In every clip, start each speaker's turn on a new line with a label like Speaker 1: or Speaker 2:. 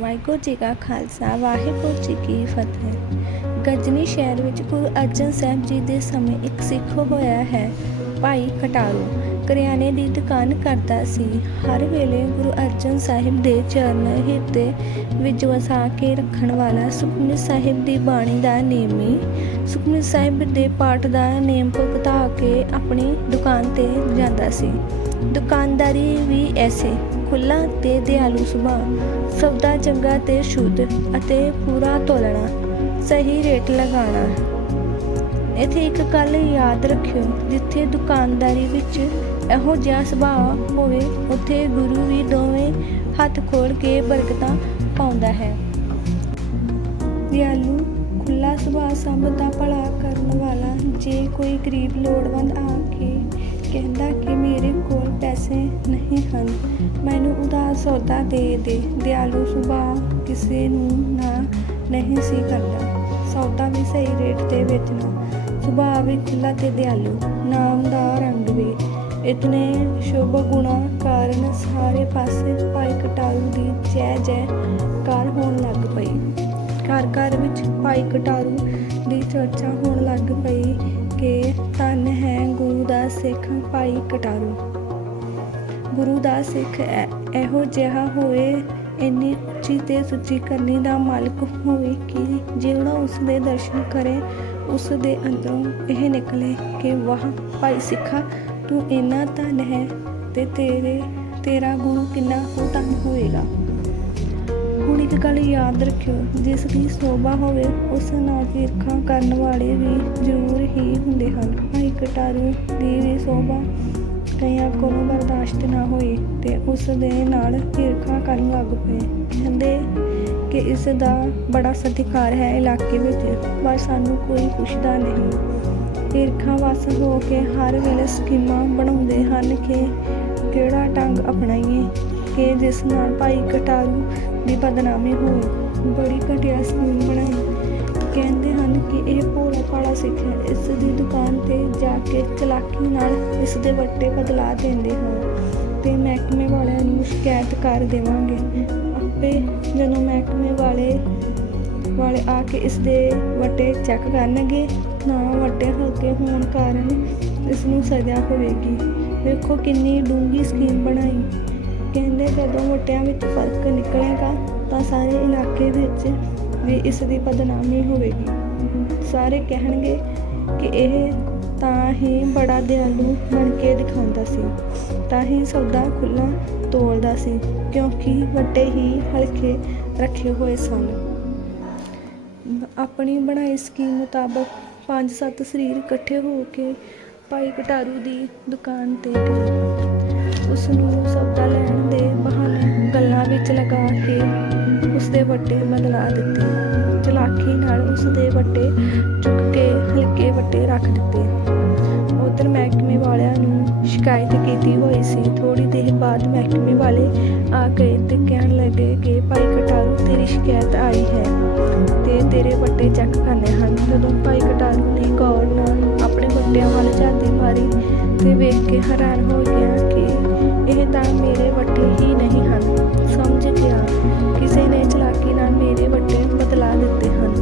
Speaker 1: ਵਾਹਿਗੁਰੂ ਜੀ ਕਾ ਖਾਲਸਾ, ਵਾਹਿਗੁਰੂ ਜੀ ਕੀ ਫਤਿਹ। ਗਜਨੀ ਸ਼ਹਿਰ ਵਿੱਚ ਗੁਰੂ ਅਰਜਨ ਸਾਹਿਬ ਜੀ ਦੇ ਸਮੇਂ ਇੱਕ ਸਿੱਖ ਹੋਇਆ ਹੈ, ਭਾਈ ਕਟਾਰੂ ਕਰਿਆਨੇ ਦੀ ਦੁਕਾਨ ਕਰਦਾ ਸੀ। ਹਰ ਵੇਲੇ ਗੁਰੂ ਅਰਜਨ ਸਾਹਿਬ ਦੇ ਚਰਨ ਹਿਰਦੇ ਵਿੱਚ ਵਸਾ ਕੇ ਰੱਖਣ ਵਾਲਾ ਸੁਖਮਨੀ ਸਾਹਿਬ ਦੀ ਬਾਣੀ ਦਾ ਨੇਮੀ, ਸੁਖਮਨੀ ਸਾਹਿਬ ਦੇ ਪਾਠ ਦਾ ਨੇਮ ਭੁਗਤਾ ਕੇ ਆਪਣੀ ਦੁਕਾਨ ਤੇ ਜਾਂਦਾ ਸੀ। ਦੁਕਾਨਦਾਰੀ ਵੀ ਐਸੇ। ਖੁੱਲਾ ਤੇ ਦਿਆਲੂ ਸੁਭਾਅ ਸੌਦਾ ਚੰਗਾ ਤੇ ਸ਼ੁੱਧ ਅਤੇ ਪੂਰਾ ਤੋਲਣਾ ਸਹੀ ਰੇਟ ਲਗਾਉਣਾ। ਇੱਥੇ ਇੱਕ ਗੱਲ ਯਾਦ ਰੱਖਿਓ, ਜਿੱਥੇ ਦੁਕਾਨਦਾਰੀ ਵਿੱਚ ਇਹੋ ਜਿਹਾ ਸੁਭਾਅ ਹੋਵੇ, ਉੱਥੇ ਗੁਰੂ ਵੀ ਦੋਵੇਂ ਹੱਥ ਖੋਲ ਕੇ ਬਰਕਤਾਂ ਪਾਉਂਦਾ ਹੈ। ਦਿਆਲੂ ਖੁੱਲਾ ਸੁਭਾਅ ਸਭ ਦਾ ਭਲਾ ਕਰਨ ਵਾਲਾ, ਜੇ ਕੋਈ ਗਰੀਬ ਲੋੜਵੰਦ ਆ ਕੇ ਕਹਿੰਦਾ ਕਿ ਮੇਰੇ ਕੋਲ ਪੈਸੇ ਨਹੀਂ ਹਨ। ਮੈਨੂੰ ਉਧਾਰ ਸੌਦਾ ਦੇ ਦੇ। ਦਿਆਲੂ ਸੁਭਾਅ ਕਿਸੇ ਨੂੰ ਨਾ ਨਹੀਂ ਸੀ ਕਰਦਾ। ਸੌਦਾ ਵੀ ਸਹੀ ਰੇਟ ਤੇ ਵੇਚਣਾ, ਸੁਭਾਅ ਵੀ ਖੁੱਲਾ ਤੇ ਦਿਆਲੂ, ਨਾਮ ਦਾ ਰੰਗ ਵੀ। ਇਤਨੇ ਸ਼ੁਭ ਗੁਣਾ ਕਾਰਨ ਸਾਰੇ ਪਾਸੇ ਭਾਈ ਕਟਾਰੂ ਦੀ ਜੈ ਜੈ ਕਾਰ ਹੋਣ ਲੱਗ ਪਈ। ਘਰ ਘਰ ਵਿੱਚ ਭਾਈ ਕਟਾਰੂ ਸਿੱਖ ਕਟਾਰੂ। ਗੁਰੂ ਦਾ ਸਿੱਖ ਇਹੋ ਜਿਹਾ ਹੋਏ, ਇੰਨੀ ਉੱਚੀ ਤੇ ਸੁੱਚੀ ਕਰਨੀ ਦਾ ਮਾਲਕ ਹੋਵੇ ਕਿ ਜਿਹੜਾ ਉਸ ਦੇ ਦਰਸ਼ਨ ਕਰੇ ਉਸ ਦੇ ਅੰਦਰੋਂ ਇਹ ਨਿਕਲੇ ਕਿ, ਵਾਹ, ਭਾਈ ਸਿੱਖਾ, ਤੂੰ ਇੰਨਾ ਧਨ ਹੈ ਤੇ ਤੇਰੇ, ਤੇਰਾ ਗੁਰੂ ਕਿੰਨਾ ਕੁ ਧਨ ਹੋਵੇਗਾ ਹੁਣ ਇੱਕ ਗੱਲ ਯਾਦ ਰੱਖਿਓ, ਜਿਸ ਦੀ ਸੋਭਾ ਹੋਵੇ, ਉਸ ਨਾਲ ਈਰਖਾ ਕਰਨ ਵਾਲੇ ਵੀ ਜ਼ਰੂਰ ਹੀ ਹੁੰਦੇ ਹਨ। ਭਾਈ ਕਟਾਰੂ ਦੀ ਵੀ ਸੋਭਾ ਕਈਆਂ ਕੋਲੋਂ ਬਰਦਾਸ਼ਤ ਨਾ ਹੋਈ ਤੇ ਉਸ ਦੇ ਨਾਲ ਈਰਖਾ ਕਰਨ ਲੱਗ ਪਏ। ਕਹਿੰਦੇ ਕਿ ਇਸ ਦਾ ਬੜਾ ਸਤਿਕਾਰ ਹੈ ਇਲਾਕੇ ਵਿੱਚ, ਪਰ ਸਾਨੂੰ ਕੋਈ ਪੁੱਛਦਾ ਨਹੀਂ। ਈਰਖਾ ਵਸ ਹੋ ਕੇ ਹਰ ਵੇਲੇ ਸਕੀਮਾਂ ਬਣਾਉਂਦੇ ਹਨ ਕਿ ਕਿਹੜਾ ਢੰਗ ਅਪਣਾਈਏ। ਕਿ ਜਿਸ ਨਾਲ ਭਾਈ ਕਟਾਰੂ ਦੀ ਬਦਨਾਮੀ ਹੋਵੇ ਬੜੀ ਘਟੀਆ ਸਕੀਮ ਬਣਾਈ। ਕਹਿੰਦੇ ਹਨ ਕਿ ਇਹ ਭੋਲਾ ਭਾਲਾ ਸਿੱਖ ਹੈ। ਇਸ ਦੀ ਦੁਕਾਨ ਤੇ ਜਾ ਕੇ ਚਲਾਕੀ ਨਾਲ ਇਸ ਦੇ ਵੱਟੇ ਬਦਲਾ ਦਿੰਦੇ ਹਾਂ ਤੇ ਮਹਿਕਮੇ ਵਾਲਿਆਂ ਨੂੰ ਸ਼ਿਕਾਇਤ ਕਰ ਦੇਵਾਂਗੇ। ਆਪੇ ਜਦੋਂ ਮਹਿਕਮੇ ਵਾਲੇ ਵਾਲੇ ਆ ਕੇ ਇਸ ਦੇ ਵੱਟੇ ਚੈੱਕ ਕਰਨਗੇ ਨਾ ਵੱਟੇ ਹਲਕੇ ਹੋਣ ਕਾਰਨ ਇਸ ਨੂੰ ਸਜ਼ਾ ਹੋਵੇਗੀ। ਵੇਖੋ ਕਿੰਨੀ ਡੂੰਘੀ ਸਕੀਮ ਬਣਾਈ। ਕਹਿੰਦੇ ਜਦੋਂ ਵੱਟਿਆਂ ਵਿੱਚ ਫ਼ਰਕ ਨਿਕਲੇਗਾ ਤਾਂ ਸਾਰੇ ਇਲਾਕੇ ਵਿੱਚ ਵੀ ਇਸ ਦੀ ਬਦਨਾਮੀ ਹੋਵੇਗੀ। ਸਾਰੇ ਕਹਿਣਗੇ ਕਿ ਇਹ ਤਾਂ ਹੀ ਬੜਾ ਦਿਆਲੂ ਬਣ ਕੇ ਦਿਖਾਉਂਦਾ ਸੀ, ਤਾਂ ਹੀ ਸੌਦਾ ਖੁੱਲਾ ਤੋਲਦਾ ਸੀ, ਕਿਉਂਕਿ ਵੱਟੇ ਹੀ ਹਲਕੇ ਰੱਖੇ ਹੋਏ ਸਨ। ਆਪਣੀ ਬਣਾਈ ਸਕੀਮ ਮੁਤਾਬਕ ਪੰਜ ਸੱਤ ਸਰੀਰ ਇਕੱਠੇ ਹੋ ਕੇ ਭਾਈ ਕਟਾਰੂ ਦੀ ਦੁਕਾਨ ਤੇ ਗਏ। ਉਸ ਨੂੰ ਸੌਦਾ ਲੈਣ ਦੇ ਬਹਾਨੇ ਗੱਲਾਂ ਵਿੱਚ ਲਗਾ ਕੇ ਉਸ ਦੇ ਵੱਟੇ ਬਦਲਾ ਦਿੱਤੇ। ਚਲਾਕੀ ਨਾਲ ਉਸ ਦੇ ਵੱਟੇ ਚੁੱਕ ਕੇ ਹਲਕੇ ਵੱਟੇ ਰੱਖ ਦਿੱਤੇ। ਉਧਰ ਮਹਿਕਮੇ ਵਾਲਿਆਂ ਨੂੰ ਸ਼ਿਕਾਇਤ ਕੀਤੀ ਹੋਈ ਸੀ। ਥੋੜੀ ਦੇਰ ਬਾਅਦ ਮਹਿਕਮੇ ਵਾਲੇ ਆ ਗਏ ਤੇ ਕਹਿਣ ਲੱਗੇ ਕਿ, ਭਾਈ ਕਟਾਰੂ, ਤੇਰੀ ਸ਼ਿਕਾਇਤ ਆਈ ਹੈ ਤੇ ਤੇਰੇ ਵੱਟੇ ਚੱਕ ਕਰਨੇ ਹਨ। ਜਦੋਂ ਭਾਈ ਕਟਾਰੂ ਨੇ ਗੌਰ ਝਾਤੀ ਮਾਰੀ ਤੇ ਵੇਖ ਕੇ ਹੈਰਾਨ ਹੋ ਗਿਆ ਕਿ ਇਹ ਤਾਂ ਮੇਰੇ ਵੱਟੇ ਹੀ ਨਹੀਂ ਹਨ। ਸਮਝ ਗਿਆ। ਕਿਸੇ ਨੇ ਚਲਾਕੀ ਨਾਲ ਮੇਰੇ ਵੱਟੇ ਬਦਲਾ ਦਿੱਤੇ ਹਨ।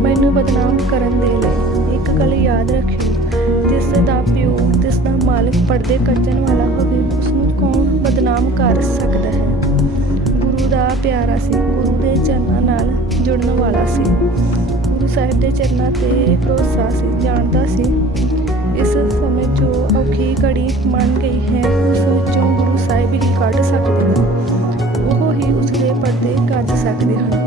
Speaker 1: ਮੈਨੂੰ ਬਦਨਾਮ ਕਰਨ ਦੇ ਲਈ ਇੱਕ ਗੱਲ ਯਾਦ ਰੱਖਿਓ। ਜਿਸ ਦਾ ਪਿਓ, ਜਿਸ ਦਾ ਮਾਲਕ ਪਰਦੇ ਕੱਚਣ ਵਾਲਾ ਹੋਵੇ ਉਸ ਨੂੰ ਕੌਣ ਬਦਨਾਮ ਕਰ ਸਕਦਾ ਹੈ? ਗੁਰੂ ਦਾ ਪਿਆਰਾ ਸੀ। ਗੁਰੂ ਦੇ ਚਰਨਾਂ ਨਾਲ ਜੁੜਨ ਵਾਲਾ ਸੀ। ਗੁਰੂ ਸਾਹਿਬ ਦੇ ਚਰਨਾਂ ਤੇ ਭਰੋਸਾ ਸੀ, ਜਾਣਦਾ ਸੀ। ਇਸ ਸਮੇਂ ਜੋ ਔਖੀ ਘੜੀ ਬਣ ਗਈ ਹੈ, ਉਸ ਵਿੱਚੋਂ ਗੁਰੂ ਸਾਹਿਬ ਹੀ ਕੱਢ ਸਕਦੇ ਹਨ ਉਹ ਹੀ ਉਸ ਦੇ ਪਰਦੇ ਕੱਢ ਸਕਦੇ ਹਨ।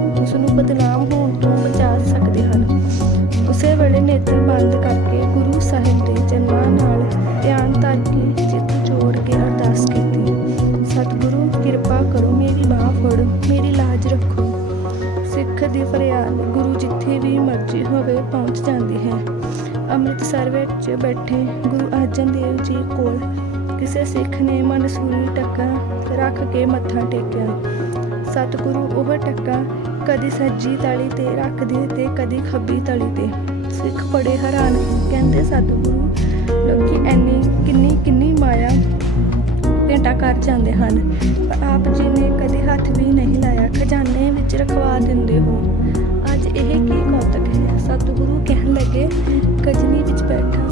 Speaker 1: ਗੁਰੂ ਜਿੱਥੇ ਵੀ ਮਰਜ਼ੀ ਹੋਵੇ ਪਹੁੰਚ ਜਾਂਦੀ ਹੈ। ਅੰਮ੍ਰਿਤਸਰ ਵਿੱਚ ਬੈਠੇ ਗੁਰੂ ਅਰਜਨ ਦੇਵ ਜੀ ਕੋਲ ਕਿਸੇ ਸਿੱਖ ਨੇ ਮਨਸੂਰੀ ਟੱਕਾ ਰੱਖ ਕੇ ਮੱਥਾ ਟੇਕਿਆ। ਸਤਿਗੁਰੂ ਉਹ ਟੱਕਾ ਕਦੀ ਸੱਜੀ ਤਲੀ ਤੇ ਰੱਖਦੇ ਤੇ ਕਦੀ ਖੱਬੀ ਤਲੀ ਤੇ। ਸਿੱਖ ਬੜੇ ਹੈਰਾਨ ਕਹਿੰਦੇ, ਸਤਿਗੁਰੂ, ਲੋਕੀ ਐਨੀ ਕਿੰਨੀ ਕਿੰਨੀ ਮਾਇਆ ਭੇਟਾ ਕਰ ਜਾਂਦੇ ਹਨ। ਪਰ ਆਪ ਜੀ ਨੇ ਕਦੇ ਹੱਥ ਵੀ ਨਹੀਂ ਲਾਇਆ। ਖਜ਼ਾਨੇ ਵਿੱਚ ਰਖਵਾ ਦਿੰਦੇ ਹੋ। ਇਹ ਕੀ ਕੌਤਕ ਹੈ। ਸਤਿਗੁਰੂ ਕਹਿਣ ਲੱਗੇ ਕਜਨੀ ਵਿੱਚ ਬੈਠਾ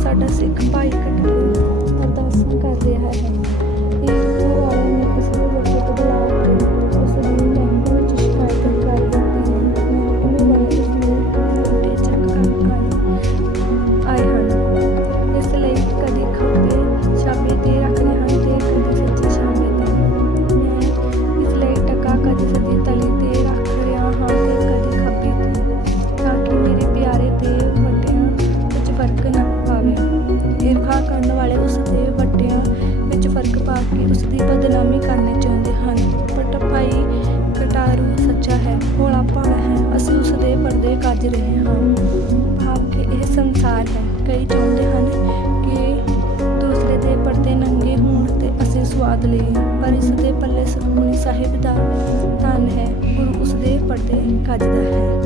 Speaker 1: ਉਸ ਦੀ ਬਦਨਾਮੀ ਕਰਨੀ ਚਾਹੁੰਦੇ ਹਨ। ਬਟ ਭਾਈ ਕਟਾਰੂ ਸੱਚਾ ਹੈ, ਭੋਲਾ ਭਾਲਾ ਹੈ। ਅਸੀਂ ਉਸ ਦੇ ਪਰਦੇ ਕੱਜ ਰਹੇ ਹਾਂ। ਭਾਵ ਕਿ ਇਹ ਸੰਸਾਰ ਹੈ। ਕਈ ਚਾਹੁੰਦੇ ਹਨ ਕਿ ਦੂਸਰੇ ਦੇ ਪਰਦੇ ਨੰਗੇ ਹੋਣ ਤੇ ਅਸੀਂ ਸਵਾਦ ਲਈਏ। ਪਰ ਇਸ ਦੇ ਪੱਲੇ ਸੁਖਮਨੀ ਸਾਹਿਬ ਦਾ ਧਨ ਹੈ। ਗੁਰੂ ਉਸ ਦੇ ਪਰਦੇ ਕੱਜਦਾ ਹੈ।